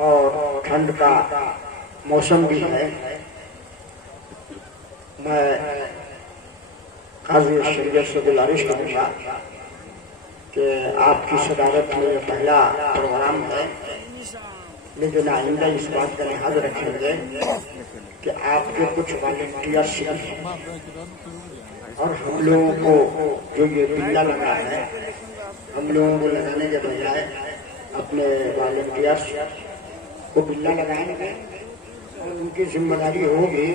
اور ٹھنڈ کا موسم بھی ہے، میں قاضی شریعت سے گزارش کروں گا کہ آپ کی صدارت میں یہ پہلا پروگرام ہے، لیکن آئندہ اس بات کا لحاظ رکھیں گے کہ آپ کے کچھ والنٹیئرس ہیں اور ہم لوگوں کو جو یہ بلا لگا ہے، ہم لوگوں کو لگانے کے بجائے اپنے والنٹیئرس کو بلا لگائیں گے، اور ان کی ذمہ داری ہوگی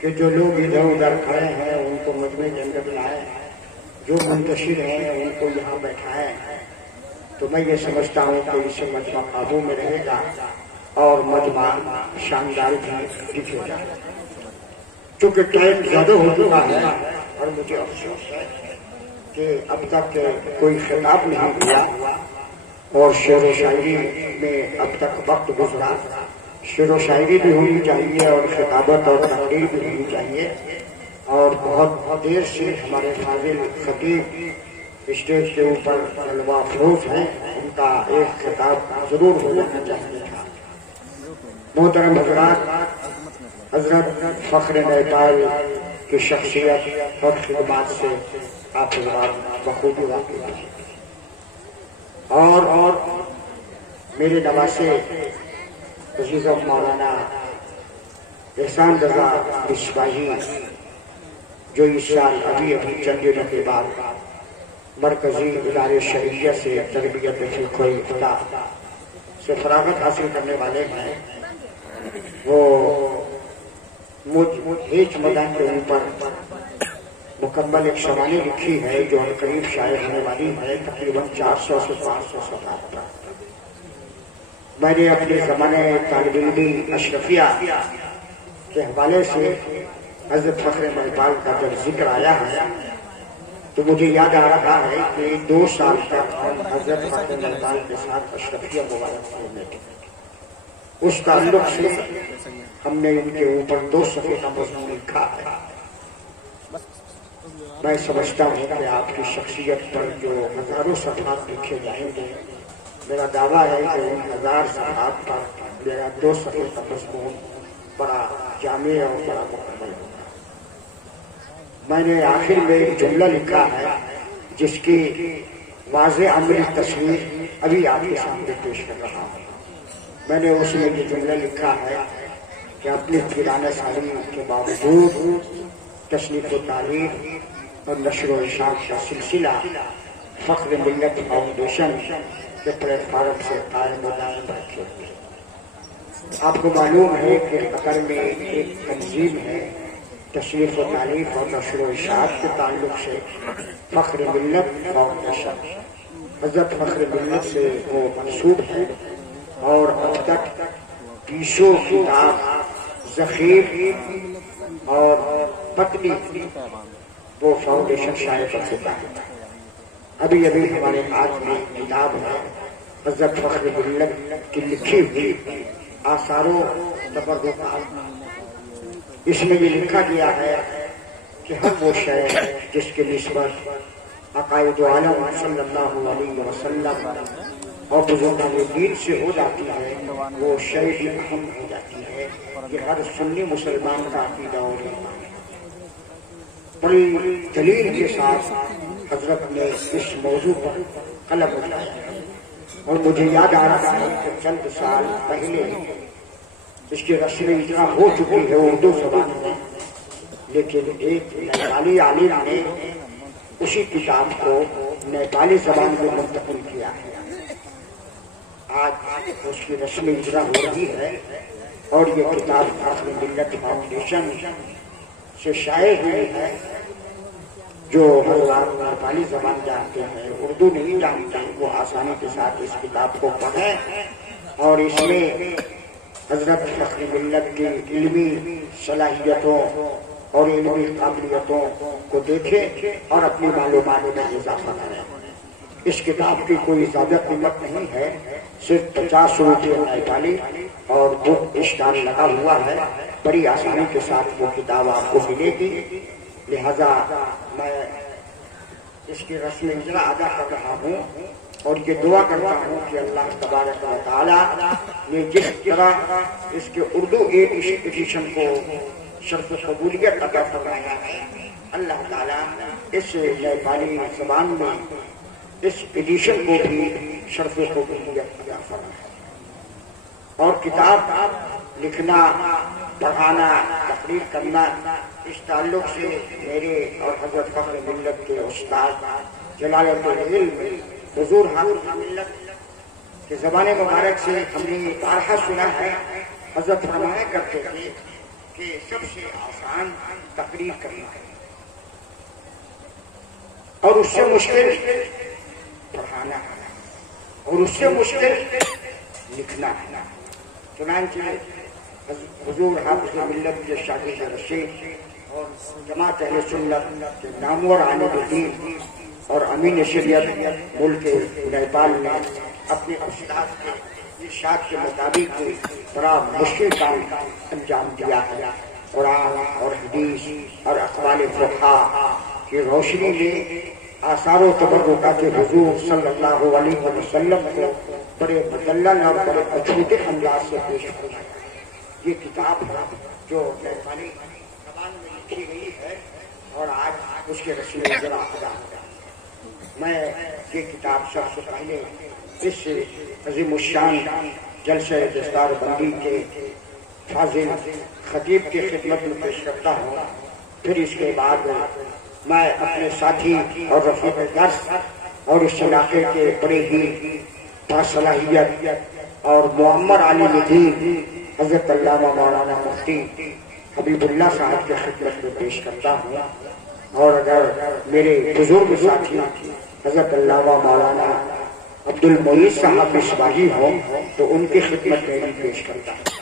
کہ جو لوگ ادھر ادھر کھڑے ہیں ان کو مجمع کے اندر لائیں، جو منتشر ہیں ان کو یہاں بیٹھائیں۔ تو میں یہ سمجھتا ہوں کہ اس سے مجمع قابو میں رہے گا اور مجمع شاندار بھی دکھے گا۔ چونکہ ٹائم زیادہ ہو چکا ہے اور مجھے افسوس ہے کہ اب تک کوئی خطاب نہیں دیا، اور شعر و شاعری میں اب تک وقت گزرا۔ شعر و شاعری بھی ہونی چاہیے اور خطابت اور تقریر بھی ہونی چاہیے، اور بہت دیر سے ہمارے فاضل خطیب اسٹیج کے اوپر جلوہ افروز ہیں، ان کا ایک خطاب ضرور ہو جانا چاہیے تھا۔ محترم حضرات، حضرت فخر نیپال کی شخصیت اور خدمات سے آپ حضرات بخوبی واقف ہیں، اور میرے نواسے عزیز و مولانا احسان رضا مصباحی جو اس سال ابھی چند دنوں کے بعد مرکزی ادارے شرعیہ سے تربیت فقہ و افتاء سے فراغت حاصل کرنے والے ہیں، وہ ہیچ میدان کے اوپر مکمل ایک سوانح لکھی ہے جو قریب شائع ہونے والی ہے، تقریباً 400 سے 500 صفحات پر۔ میں نے اپنے زمانے طالب علمی اشرفیہ کے حوالے سے حضرت فخر نیپال کا جب ذکر آیا ہے تو مجھے یاد آ رہا ہے کہ 2 سال تک ہم حضرت فخر نیپال کے ساتھ اشرفیہ مبارک میں تھے۔ اس تعلق سے ہم نے ان کے اوپر 2 صفحے کا مضمون لکھا ہے۔ میں سمجھتا ہوں کہ آپ کی شخصیت پر جو ہزاروں صفحات لکھے جائیں گے، میرا دعویٰ ہے کہ ان 1000 صفحات پر میرا 2 صفحے کا مضمون بڑا جامع اور بڑا مکمل ہوگا۔ میں نے آخر میں ایک جملہ لکھا ہے جس کی واضح عملی تصویر ابھی آپ کے سامنے پیش کر رہا ہوں۔ میں نے اس میں یہ جملہ لکھا ہے کہ اپنی پیرانہ سالی کے باوجود تصنیف و تعریف اور نشر و اشاعت کا سلسلہ فخر ملت فاؤنڈیشن کے پلیٹ فارم سے قائم و دائم رکھے ہوئے۔ آپ کو معلوم ہے کہ قطر میں ایک تنظیم ہے تشریف و تعریف اور نشر و اشاعت کے تعلق سے، فخر ملت فاؤنڈیشن۔ حضرت فخر ملت سے وہ منسوب ہے، اور اب تک 20 کتاب ذخیر اور پتلی وہ فاؤنڈیشن شائع کر چکا ہے۔ ابھی ہمارے ہاتھ میں کتاب ہے حضرت فخر ملت کی لکھی ہوئی آثار و تبرکات۔ اس میں یہ لکھا گیا ہے کہ ہر وہ شے جس کی نسبت عقائد عالم صلی اللہ علیہ وسلم اور بزرگان دین سے ہو جاتی ہے، وہ شے بھی اہم ہو جاتی ہے۔ یہ ہر سنی مسلمان کا عقیدہ اور ایمان ہے۔ بڑی دلیل کے ساتھ حضرت نے اس موضوع پر قلم اٹھایا ہے، اور مجھے یاد آ رہا ہے کہ چند سال پہلے اس کی رسم اجرا ہو چکی ہے اردو زبان میں، لیکن ایک نیپالی عالم نے اسی کتاب کو نیپالی زبان میں منتقل کیا ہے۔ آج اس کی رسم اجرا ہو رہی ہے، اور یہ کتاب فخر ملت فاؤنڈیشن سے شائع ہوئی ہے۔ جو حضرات نیپالی زبان جانتے ہیں، اردو نہیں جانتے، وہ آسانی کے ساتھ اس کتاب کو پڑھیں اور اس میں حضرت فخر ملت کی علمی صلاحیتوں اور علمی قابلیتوں کو دیکھیں اور اپنی معلومات میں اضافہ کریں۔ اس کتاب کی کوئی زیادہ قیمت نہیں ہے، صرف 50 روپے نیپالی، اور بک اسٹال لگا ہوا ہے۔ بڑی آسانی کے ساتھ وہ کتاب آپ کو ملے گی، لہذا میں اس کی رسم اجرا ادا کر رہا ہوں اور یہ دعا کرتا ہوں کہ اللہ تبارک و تعالیٰ نے جس طرح اس کے اردو ایڈیشن کو شرف قبولیت عطا فرمایا ہے، اللہ تعالیٰ اس نیپالی زبان میں اس ایڈیشن کو بھی شرف قبولیت عطا فرمائے، اور کتاب لکھنا، پڑھانا، تقریر کرنا، اس تعلق سے میرے اور حضرت فخر ملت کے استاد جلالت العلم حضور حافظ ملت کے زبان مبارک سے ہم نے بارہا سنا ہے، حضرت فرمایا کرتے تھے کہ سب سے آسان تقریر کرنا ہے اور اس سے مشکل پڑھانا ہے اور اس سے مشکل لکھنا ہے۔ چنانچہ حضور حافظ ملت کے شاگرد رشید اور جماعت اہل سنت کے نامور عالم دین اور امین شریعت ملک نیپال نے اپنے استاد کے ارشاد کے مطابق بڑا مشکل کام انجام دیا ہے۔ قرآن اور حدیث اور اقوال فقہا کی روشنی میں آثار و تبرکات حضور صلی اللہ علیہ وسلم کو بڑے مدلل اور بڑے اچھوتے انداز سے پیش فرمایا۔ یہ کتاب جو نیپالی زبان میں لکھی گئی ہے اور آج اس کے رسم اجرا ادا ہو رہا ہے۔ میں یہ کتاب سب سے پہلے اس عظیم الشان جلسہ دستار بندی کے فاضل خطیب کی خدمت میں پیش کرتا ہوں، پھر اس کے بعد میں اپنے ساتھی اور رفیق درس اور اس علاقے کے بڑے ہی باصلاحیت اور معمر عالم دین حضرت علامہ مولانا مفتی حبیب اللہ صاحب کی خدمت میں پیش کرتا ہوں، اور اگر میرے بزرگ ساتھی حضرت علامہ مولانا عبد المعید صاحب مصباحی ہوں تو ان کی خدمت میں بھی پیش کرتا ہوں۔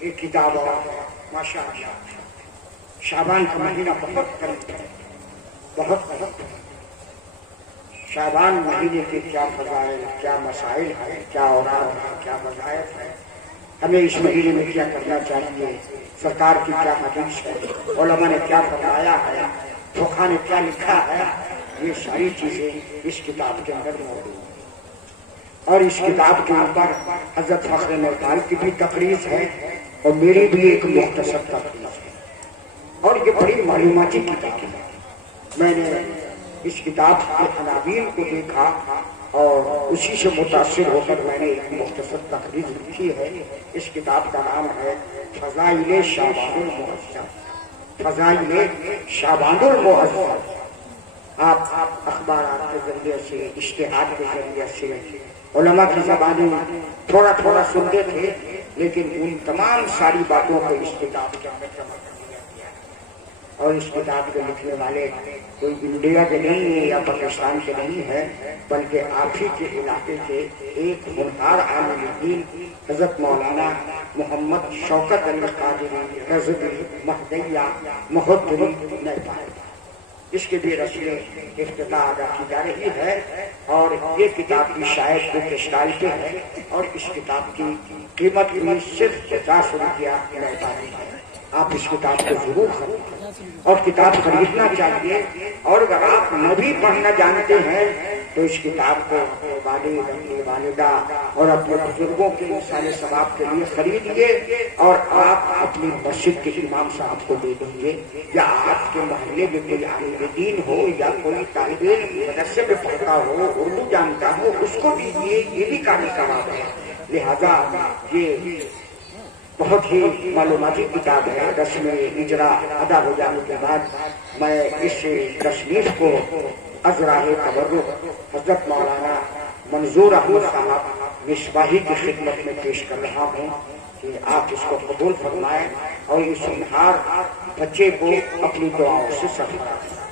ایک کتاب ماشاء اللہ، شعبان کا مہینہ بہت قریب ہے، بہت شعبان مہینے کے کیا فضائل، کیا مسائل ہیں، کیا اوراد ہے، کیا وظائف ہے، ہمیں اس مہینے میں کیا کرنا چاہیے، سرکار کی کیا حدیث ہے، علماء نے کیا فرمایا ہے، فقہا نے کیا لکھا ہے، یہ ساری چیزیں اس کتاب کے اندر موجود ہیں۔ اور اس کتاب کے اوپر حضرت فخر نیپال کی بھی تقریر ہے اور میری بھی ایک مختصر تقریر ہے، اور یہ بڑی معلوماتی کتاب ہے۔ میں نے اس کتاب کے عناوین کو دیکھا اور اسی سے متاثر ہو کر میں نے ایک مختصر تقریر لکھی ہے۔ اس کتاب کا نام ہے فضائل شعبان المعظم، فضائل شعبان المعظم۔ آپ اخبارات کے ذریعے سے، اشتہار کے ذریعے سے علماء کی زبانیں تھوڑا تھوڑا سنتے تھے، لیکن ان تمام ساری باتوں کو اس کتاب کے اندر جمع کر دیا گیا ہے۔ اور اس کتاب کے لکھنے والے کوئی انڈیا کے نہیں ہے یا پاکستان کے نہیں ہے، بلکہ آپ ہی کے علاقے کے ایک فنکار عالم دین حضرت مولانا محمد شوکت علی قادری رضوی مہدیہ محدث نیپال، اس کے بھی رسم افتتاح ادا کی جا رہی ہے، اور یہ کتاب بھی شاید بک اسٹال پہ ہے، اور اس کتاب کی قیمت بھی صرف 50 روپیہ نیپالی ہے۔ آپ اس کتاب کو ضرور خریدیں اور کتاب خریدنا چاہیے، اور اگر آپ نہ بھی پڑھنا جانتے ہیں تو اس کتاب کو والد، اپنی والدہ اور اپنے بزرگوں کے مثال ثواب کے لیے خریدیے، اور آپ اپنی مسجد کے امام صاحب کو دے دیجیے، یا آپ کے محلے میں کوئی عالم دین ہو یا کوئی طالب علم مدرسے میں پڑھتا ہو، اردو جانتا ہو، اس کو دیجیے، یہ بھی قابل ثواب ہے۔ لہذا یہ بہت ہی معلوماتی کتاب ہے۔ رسم اجرا ادا ہو جانے کے بعد میں اس تصنیف کو از راہ تبرک حضرت مولانا منظور احمد صاحب مصباحی کی خدمت میں پیش کر رہا ہوں کہ آپ اس کو قبول فرمائیں اور اس ہونہار بچے کو اپنی دعاؤں سے سرفراز کریں۔